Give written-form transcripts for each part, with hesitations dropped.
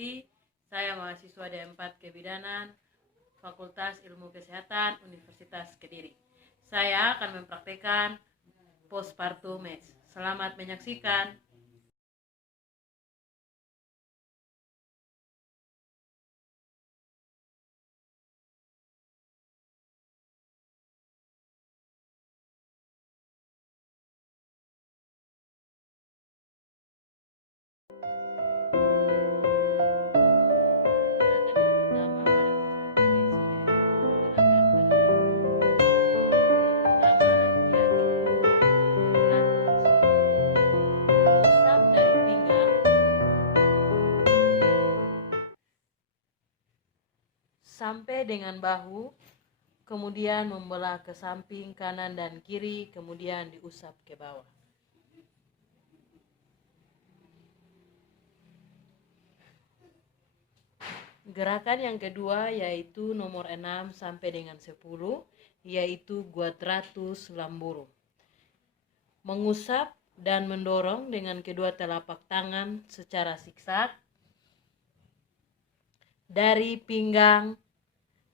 kasih. Saya mahasiswa D4 Kebidanan, Fakultas Ilmu Kesehatan, Universitas Kediri. Saya akan mempraktikkan postpartum match. Selamat menyaksikan. Sampai dengan bahu, kemudian membelah ke samping kanan dan kiri, kemudian diusap ke bawah. Gerakan yang kedua yaitu nomor 6 sampai dengan 10, yaitu quadratus lamborum. Mengusap dan mendorong dengan kedua telapak tangan secara siksak dari pinggang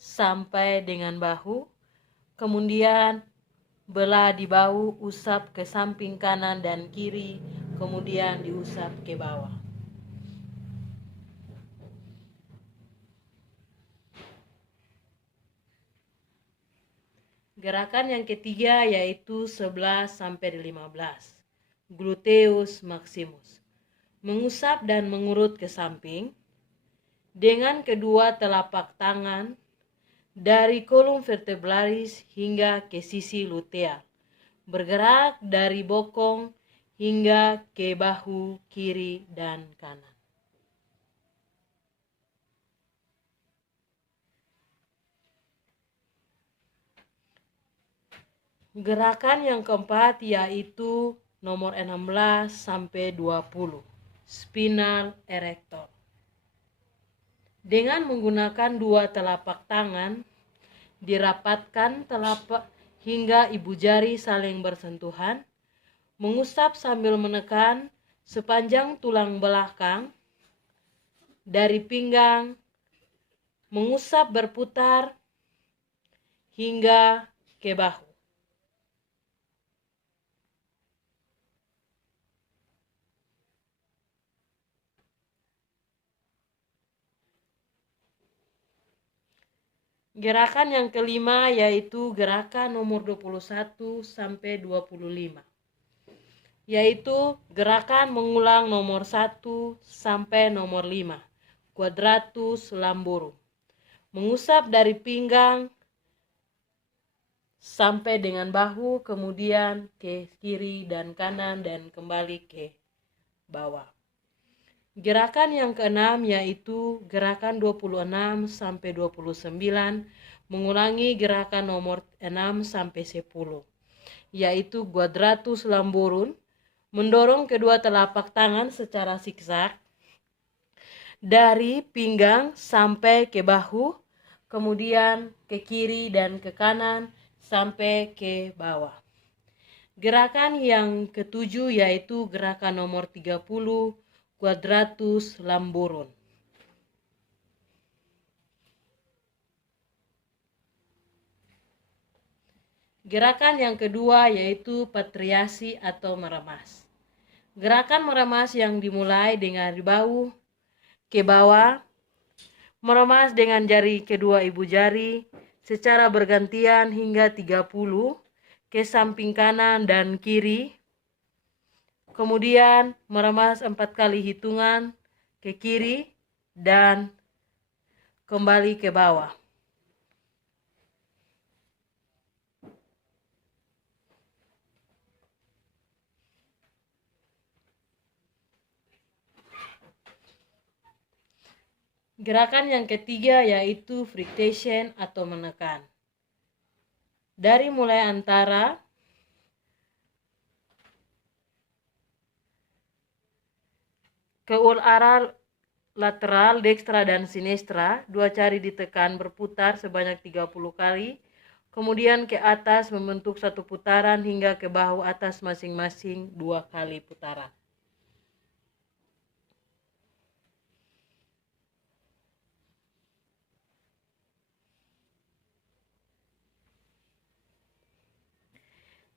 sampai dengan bahu, kemudian belah di bahu, usap ke samping kanan dan kiri, kemudian diusap ke bawah. Gerakan yang ketiga yaitu 11 sampai 15, gluteus maximus. Mengusap dan mengurut ke samping dengan kedua telapak tangan dari kolum vertebralis hingga ke sisi luteal, bergerak dari bokong hingga ke bahu kiri dan kanan. Gerakan yang keempat yaitu nomor 16 sampai 20, spinal erector. Dengan menggunakan dua telapak tangan, dirapatkan telapak hingga ibu jari saling bersentuhan, mengusap sambil menekan sepanjang tulang belakang dari pinggang, mengusap berputar hingga ke bahu. Gerakan yang kelima yaitu gerakan nomor 21 sampai 25. Yaitu gerakan mengulang nomor 1 sampai nomor 5, quadratus lamborum. Mengusap dari pinggang sampai dengan bahu, kemudian ke kiri dan kanan dan kembali ke bawah. Gerakan yang keenam yaitu gerakan 26 sampai 29, mengulangi gerakan nomor 6 sampai 10, yaitu quadratus lamborum, mendorong kedua telapak tangan secara siksak dari pinggang sampai ke bahu, kemudian ke kiri dan ke kanan sampai ke bawah. Gerakan yang ketujuh yaitu gerakan nomor 30, quadratus lamborum. Gerakan yang kedua yaitu patriasi atau meremas. Gerakan meremas yang dimulai dengan bahu ke bawah, meremas dengan jari kedua ibu jari secara bergantian hingga 30 ke samping kanan dan kiri. Kemudian meremas 4 kali hitungan ke kiri dan kembali ke bawah. Gerakan yang ketiga yaitu friction atau menekan. Dari mulai antara ke arah lateral, dekstra dan sinistra, dua jari ditekan berputar sebanyak 30 kali, kemudian ke atas membentuk satu putaran hingga ke bahu atas masing-masing 2 kali putaran.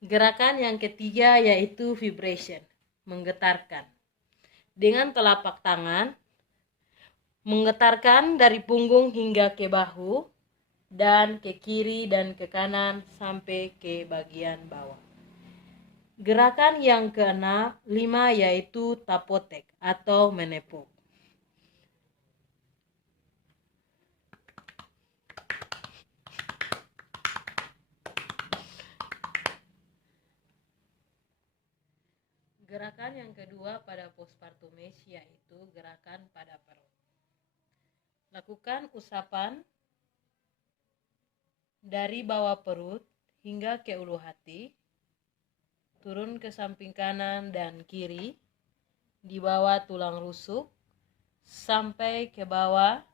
Gerakan yang ketiga yaitu vibration, menggetarkan. Dengan telapak tangan, menggetarkan dari punggung hingga ke bahu, dan ke kiri dan ke kanan sampai ke bagian bawah. Gerakan yang keenam, lima yaitu tapotek atau menepuk. Gerakan yang kedua pada postpartum age yaitu gerakan pada perut. Lakukan usapan dari bawah perut hingga ke ulu hati, turun ke samping kanan dan kiri, di bawah tulang rusuk, sampai ke bawah,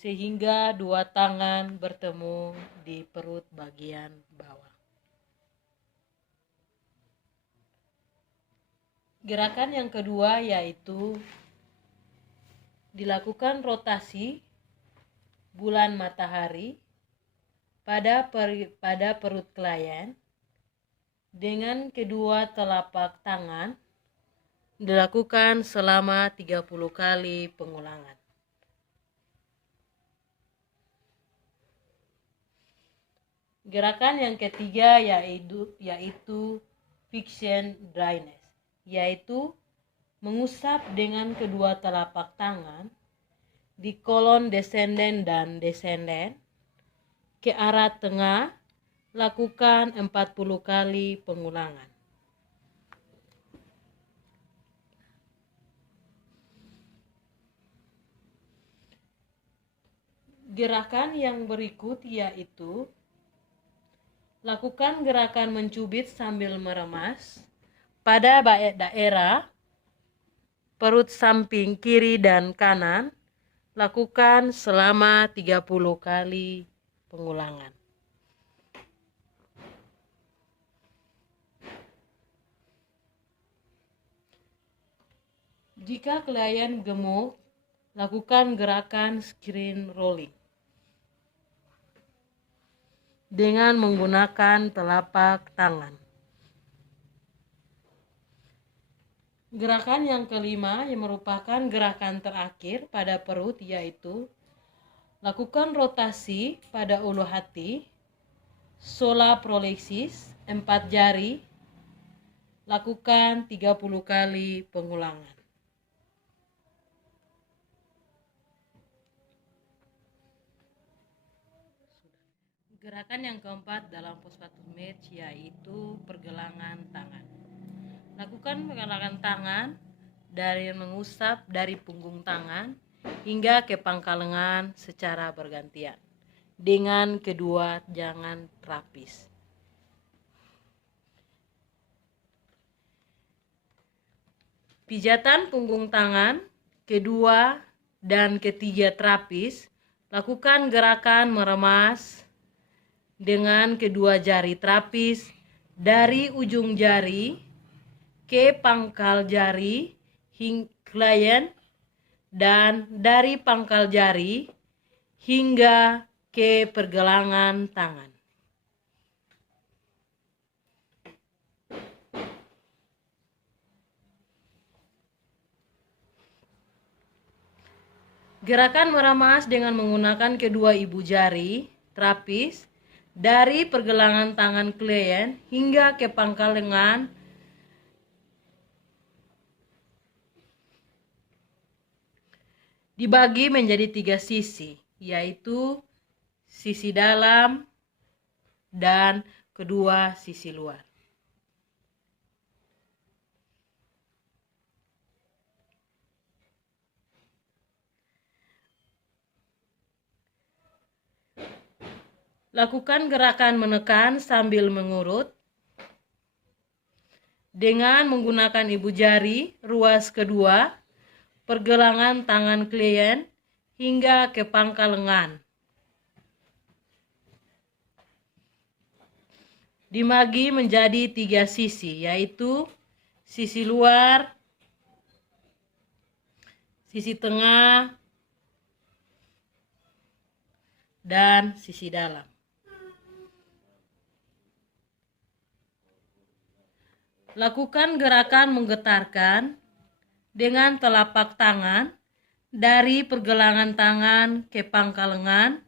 sehingga dua tangan bertemu di perut bagian bawah. Gerakan yang kedua yaitu dilakukan rotasi bulan matahari pada perut klien dengan kedua telapak tangan, dilakukan selama 30 kali pengulangan. Gerakan yang ketiga yaitu fiction dryness, yaitu mengusap dengan kedua telapak tangan di kolon descendent dan descendent ke arah tengah, lakukan 40 kali pengulangan. Gerakan yang berikut yaitu lakukan gerakan mencubit sambil meremas pada daerah perut samping kiri dan kanan, lakukan selama 30 kali pengulangan. Jika klien gemuk, lakukan gerakan screen rolling dengan menggunakan telapak tangan. Gerakan yang kelima yang merupakan gerakan terakhir pada perut yaitu lakukan rotasi pada ulu hati, solar plexus 4 jari, lakukan 30 kali pengulangan. Gerakan yang keempat dalam postpartum age yaitu pergelangan tangan. Lakukan pergelangan tangan dari mengusap dari punggung tangan hingga ke pangkal lengan secara bergantian dengan kedua tangan terapis. Pijatan punggung tangan kedua dan ketiga terapis, lakukan gerakan meremas dengan kedua jari terapis dari ujung jari ke pangkal jari klien dan dari pangkal jari hingga ke pergelangan tangan. Gerakan meremas dengan menggunakan kedua ibu jari terapis dari pergelangan tangan klien hingga ke pangkal lengan dibagi menjadi 3 sisi, yaitu sisi dalam dan kedua sisi luar. Lakukan gerakan menekan sambil mengurut dengan menggunakan ibu jari ruas kedua pergelangan tangan klien hingga ke pangkal lengan. Dibagi menjadi 3 sisi, yaitu sisi luar, sisi tengah, dan sisi dalam. Lakukan gerakan menggetarkan dengan telapak tangan dari pergelangan tangan ke pangkal lengan,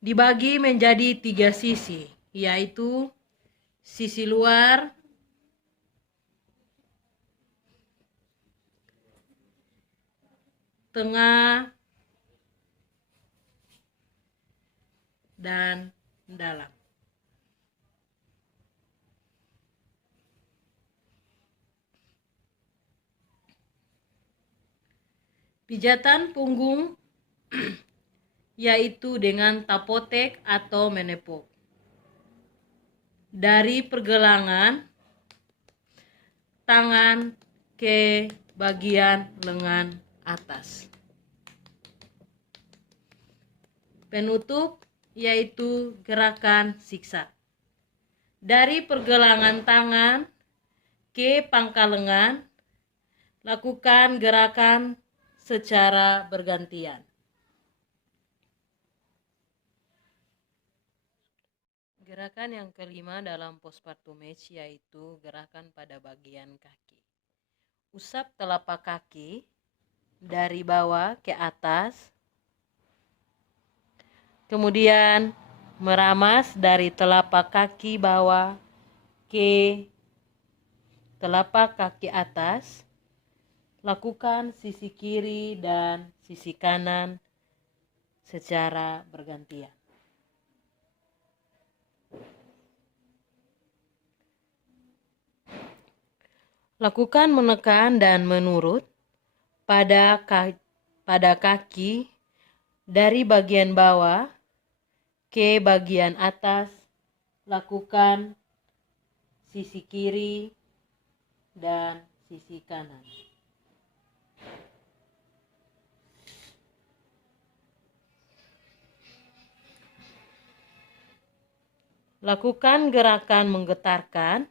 dibagi menjadi 3 sisi, yaitu sisi luar, tengah, dan dalam. Pijatan punggung yaitu dengan tapotek atau menepuk. Dari pergelangan tangan ke bagian lengan atas. Penutup yaitu gerakan siksa. Dari pergelangan tangan ke pangkal lengan, lakukan gerakan secara bergantian. Gerakan yang kelima dalam postpartum match yaitu gerakan pada bagian kaki. Usap telapak kaki dari bawah ke atas, kemudian meramas dari telapak kaki bawah ke telapak kaki atas. Lakukan sisi kiri dan sisi kanan secara bergantian. Lakukan menekan dan menurut pada kaki dari bagian bawah ke bagian atas. Lakukan sisi kiri dan sisi kanan. Lakukan gerakan menggetarkan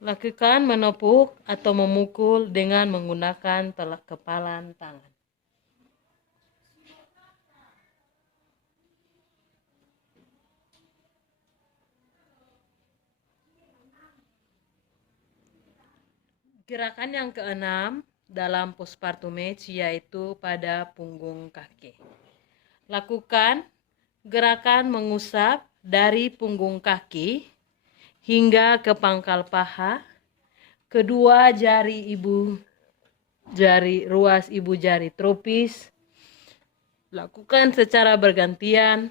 Lakukan menepuk atau memukul dengan menggunakan kepalan tangan. Gerakan yang keenam dalam postpartum match yaitu pada punggung kaki. Lakukan gerakan mengusap dari punggung kaki hingga ke pangkal paha. Kedua ruas ibu jari tropis lakukan secara bergantian.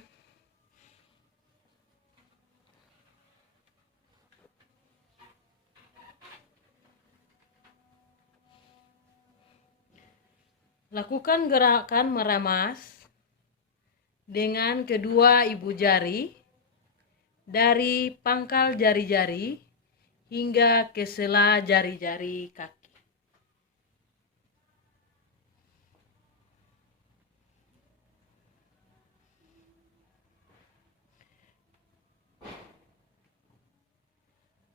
Lakukan gerakan meramas dengan kedua ibu jari dari pangkal jari-jari hingga ke sela jari-jari kaki.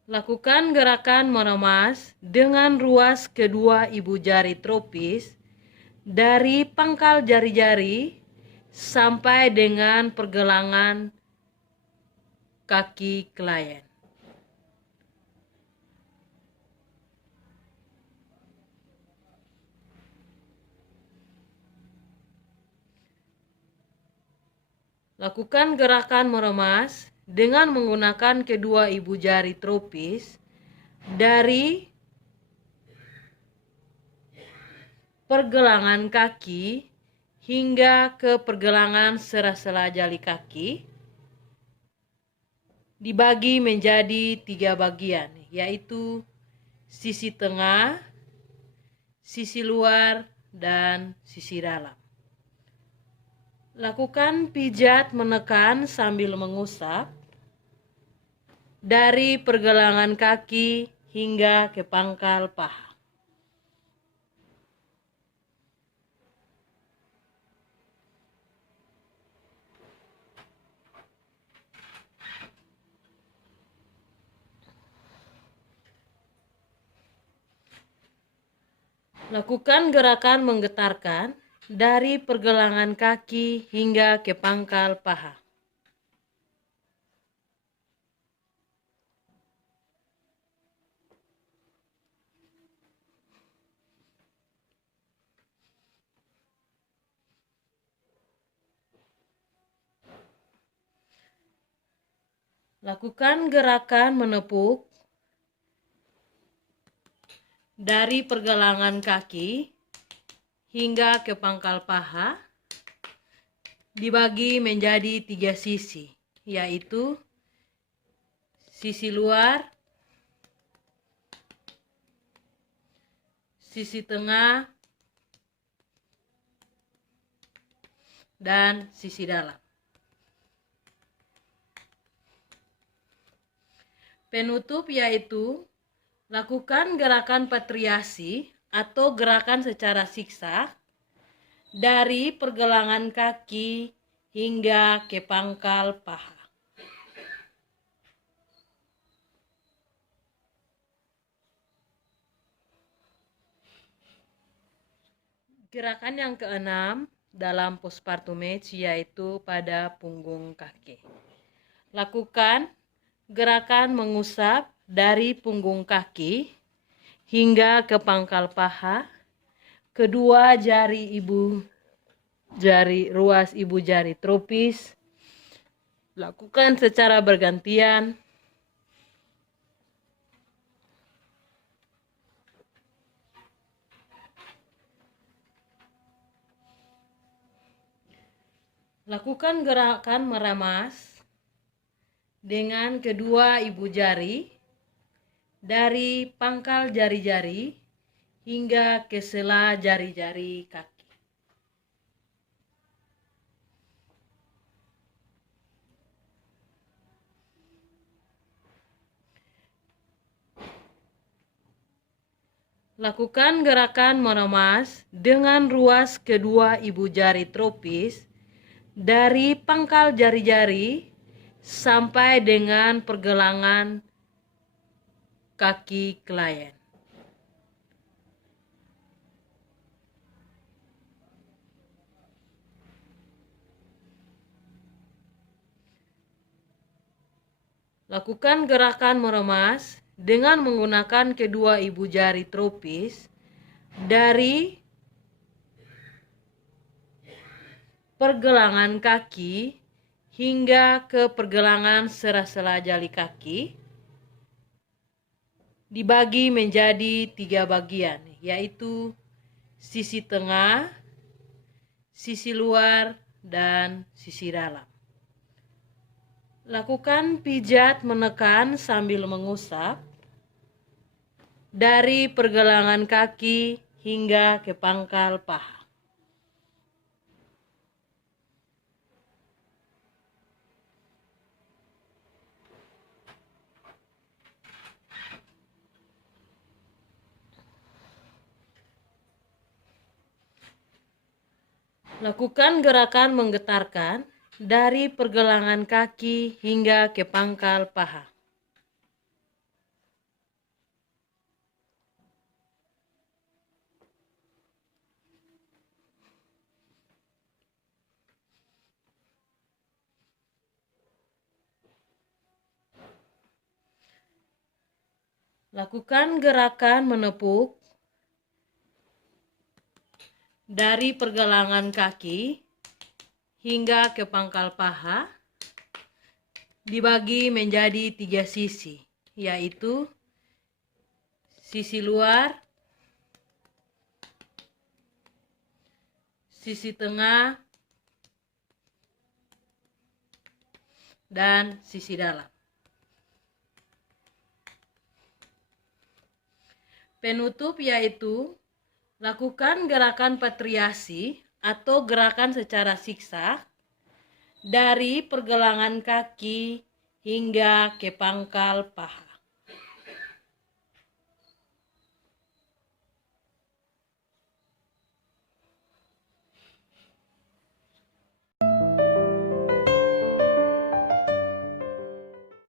Lakukan gerakan meramas dengan ruas kedua ibu jari tropis dari pangkal jari-jari sampai dengan pergelangan kaki klien. Lakukan gerakan meremas dengan menggunakan kedua ibu jari tropis dari pergelangan kaki hingga ke pergelangan sela-sela jari kaki, dibagi menjadi 3 bagian, yaitu sisi tengah, sisi luar, dan sisi dalam. Lakukan pijat menekan sambil mengusap dari pergelangan kaki hingga ke pangkal paha. Lakukan gerakan menggetarkan dari pergelangan kaki hingga ke pangkal paha. Lakukan gerakan menepuk dari pergelangan kaki hingga ke pangkal paha, dibagi menjadi 3 sisi, yaitu sisi luar, sisi tengah, dan sisi dalam. Penutup yaitu lakukan gerakan patriasi atau gerakan secara siksa dari pergelangan kaki hingga ke pangkal paha. Gerakan yang keenam dalam postpartum age yaitu pada punggung kaki. Lakukan gerakan mengusap dari punggung kaki hingga ke pangkal paha, kedua ruas ibu jari tropis. Lakukan secara bergantian. Lakukan gerakan meramas dengan kedua ibu jari dari pangkal jari-jari hingga ke sela jari-jari kaki. Lakukan gerakan meramas dengan ruas kedua ibu jari tropis dari pangkal jari-jari sampai dengan pergelangan kaki klien. Lakukan gerakan meremas dengan menggunakan kedua ibu jari tropis dari pergelangan kaki hingga ke pergelangan sela-sela jari kaki, dibagi menjadi 3 bagian, yaitu sisi tengah, sisi luar, dan sisi dalam. Lakukan pijat menekan sambil mengusap dari pergelangan kaki hingga ke pangkal paha. Lakukan gerakan menggetarkan dari pergelangan kaki hingga ke pangkal paha. Lakukan gerakan menepuk dari pergelangan kaki hingga ke pangkal paha, dibagi menjadi 3 sisi, yaitu sisi luar, sisi tengah, dan sisi dalam. Penutup yaitu lakukan gerakan patriasi atau gerakan secara siksa dari pergelangan kaki hingga ke pangkal paha.